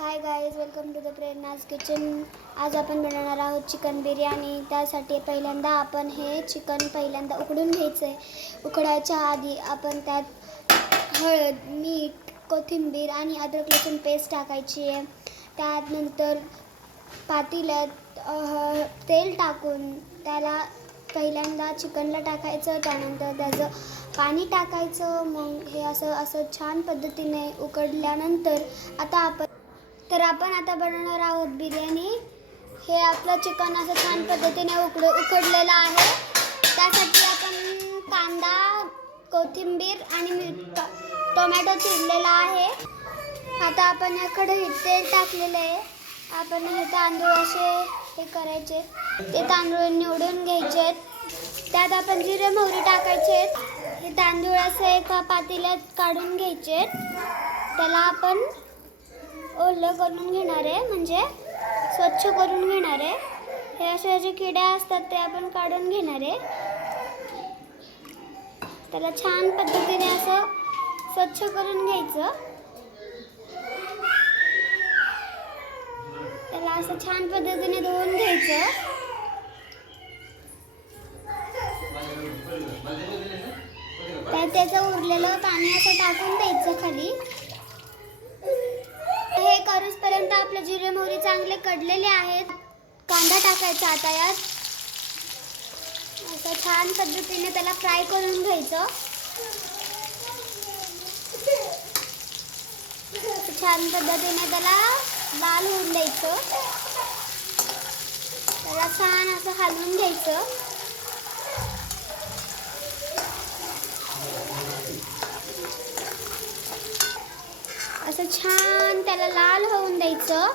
High guys, welcome to the Prerana's kitchen. आज आपण बनवणार आहोत चिकन बिर्याणी. त्यासाठी पहिल्यांदा आपण हे चिकन उकडून घ्यायचं आहे. उकडायच्या आधी आपण त्यात हळद, मीठ, कोथिंबीर आणि अद्रक लसूण पेस्ट टाकायची आहे. त्यानंतर पातेल्यात तेल टाकून त्याला पहिल्यांदा चिकनला टाकायचं. त्यानंतर त्याचं पाणी टाकायचं. मग हे असं छान पद्धतीने उकडल्यानंतर आपण आता बनवणार आहोत बिर्याणी. हे आपलं चिकन असं छान पद्धतीने उकडलेलं आहे. त्यासाठी आपण कांदा, कोथिंबीर आणि टोमॅटो चिरलेला आहे. आता आपण या कढईत तेल टाकलेलं आहे. आपण हे तांदूळ हे करायचे, ते तांदूळ निवडून घ्यायचे. त्यात आपण जिरे मोहरी टाकायचे. हे तांदूळ असे एका पातेल्यात काढून घ्यायचे. त्याला आपण ओलं करून घेणार आहे, म्हणजे स्वच्छ करून घेणार आहे. हे असे जे किडे असतात ते आपण काढून घेणार आहे. त्याला छान पद्धतीने असं स्वच्छ करून घ्यायचं. त्याला असं छान पद्धतीने धुवून घ्यायचं. त्याचं उरलेलं पाणी असं टाकून द्यायचं खाली. हे करूसपर्यंत आपले जिरे मोहरी चांगले कडलेले आहेत. कांदा टाकायचा आता यात. असं छान पद्धतीने त्याला फ्राय करून घ्यायचं. छान पद्धतीने त्याला लाल होऊन द्यायचं. त्याला छान असं हलवून घ्यायचं. असं छान त्याला लाल होऊन द्यायचं.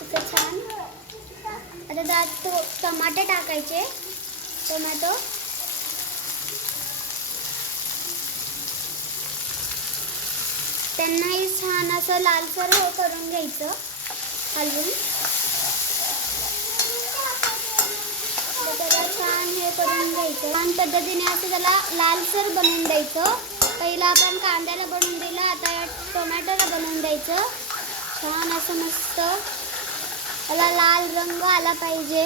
असं छान. आता त्यात टमाटे टाकायचे. टोमॅटो त्यांनाही छान असं लालसर करून घ्यायचं हलवून. त्याला छान हे करून घ्यायचं. छान पद्धतीने असं त्याला लालसर बनवून द्यायचं. पहिला आपण कांद्याला बनवून दिलं, आता या टोमॅटोला बनवून द्यायचं. छान असं मस्त त्याला लाल रंग आला पाहिजे.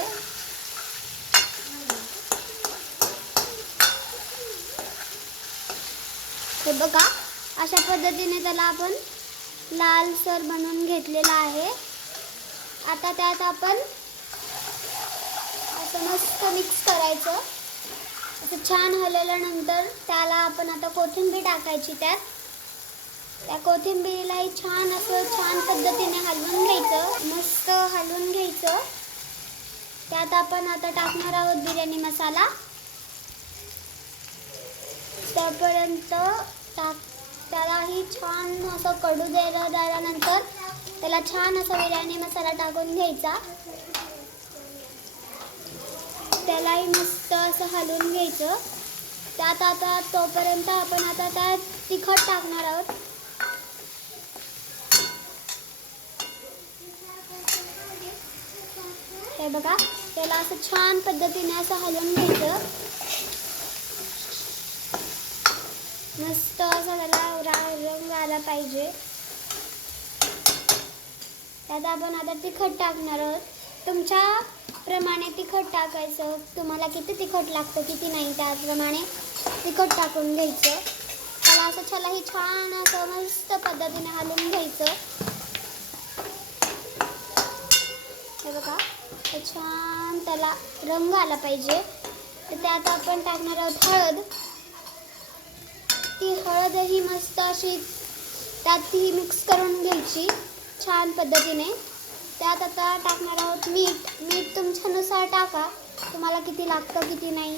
हे बघा, अशा पद्धतीने त्याला आपण लालसर बनवून घेतलेला आहे. आता त्यात आपण असं मस्त मिक्स करायचं. असं छान हलवल्यानंतर त्याला आपण आता कोथिंबीर टाकायची. त्या कोथिंबीरीलाही छान पद्धतीने हलवून घ्यायचं. मस्त हलवून घ्यायचं. त्यात आपण आता टाकणार आहोत बिर्याणी मसाला. त्यापर्यंत त्यालाही छान असं कडू द्यायल्यानंतर त्याला छान असा बिर्याणी मसाला टाकून घ्यायचा. त्यालाही मस्त असं हलवून घ्यायचं. त्यात आता तोपर्यंत आपण आता त्यात तिखट टाकणार आहोत. हे बघा, त्याला असं छान पद्धतीने असं हलवून घ्यायचं. मस्त असं त्याला रंग आला पाहिजे. त्यात आपण आता तिखट टाकणार आहोत. तुमच्या प्रमाणे तिखट टाकायचं. तुम्हाला किती तिखट लागतं किती नाही त्याप्रमाणे तिखट टाकून घ्यायचं. त्याला असं छालाही छान असं मस्त पद्धतीने हलवून घ्यायचं. हे बघा, छान त्याला रंग आला पाहिजे. तर त्यात आपण टाकणार आहोत हळद. ती हळदही मस्त अशी त्यात ती मिक्स करून घ्यायची छान पद्धतीने. त्यात आता टाकणार आहोत मीठ तुमच्यानुसार टाका, तुम्हाला किती लागतं किती नाही.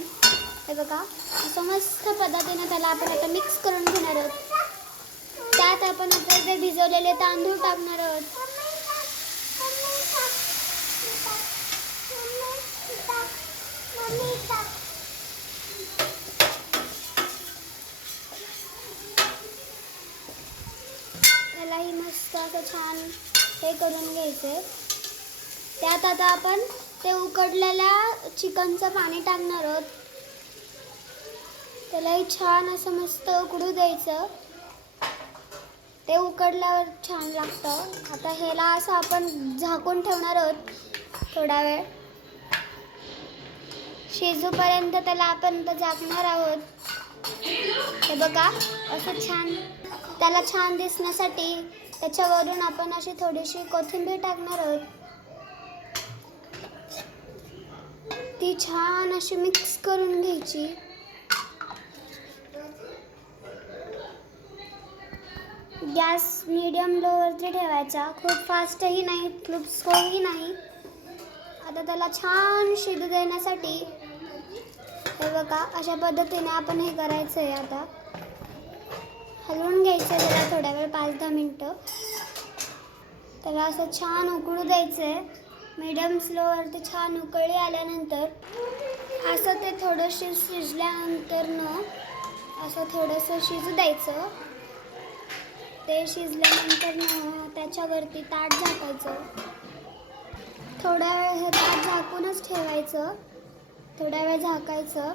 हे बघा, असं मस्त पद्धतीने त्याला आपण आता मिक्स करून घेणार आहोत. त्यात आपण आता ते भिजवलेले तांदूळ टाकणार आहोत. त्यालाही मस्त असं छान हे करून घ्यायचं. त्यात आता आपण ते उकडलेल्या चिकनचं पाणी टाकणार आहोत. त्यालाही छान असं मस्त उकडू द्यायचं. ते उकडल्यावर छान लागतं. आता ह्याला असं आपण झाकून ठेवणार आहोत थोडा वेळ. शिजूपर्यंत त्याला आपण झाकणार आहोत. हे बघा असं छान त्याला छान दिसण्यासाठी त्याच्यावरून आपण अशी थोडीशी कोथिंबीर टाकणार आहोत. ती छान अशी मिक्स करून घ्यायची. गॅस मीडियम लोवरती ठेवायचा. खूप फास्टही नाही, खूप स्लोही नाही. आता त्याला छान शिजू देण्यासाठी हे बघा अशा पद्धतीने आपण हे करायचं आहे. आता हलवून घ्यायचं आहे त्याला थोड्या वेळ 5-10 मिनटं. त्याला असं छान उकळू द्यायचं आहे. मीडियम स्लोवरती छान उकळी आल्यानंतर असं ते थोडंसं शिजल्यानंतर असं थोडंसं शिजू द्यायचं. ते शिजल्यानंतर त्याच्यावरती ताट झाकायचं. थोड्या वेळ हे ताट झाकूनच ठेवायचं. थोड्या वेळ झाकायचं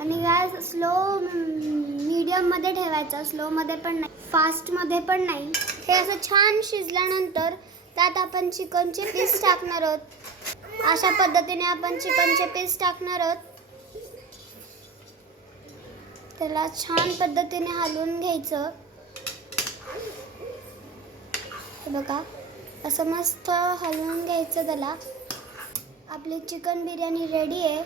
आणि गॅस स्लो मीडियममध्ये ठेवायचा. स्लोमध्ये पण नाही, फास्टमध्ये पण नाही. हे असं छान शिजल्यानंतर त्यात आपण चिकनचे पीस टाकणार आहोत. अशा पद्धतीने आपण चिकनचे पीस टाकणार आहोत. त्याला छान पद्धतीने हलवून घ्यायचं. हे बघा असं मस्त हलवून घ्यायचं त्याला. आपली चिकन बिर्याणी रेडी आहे.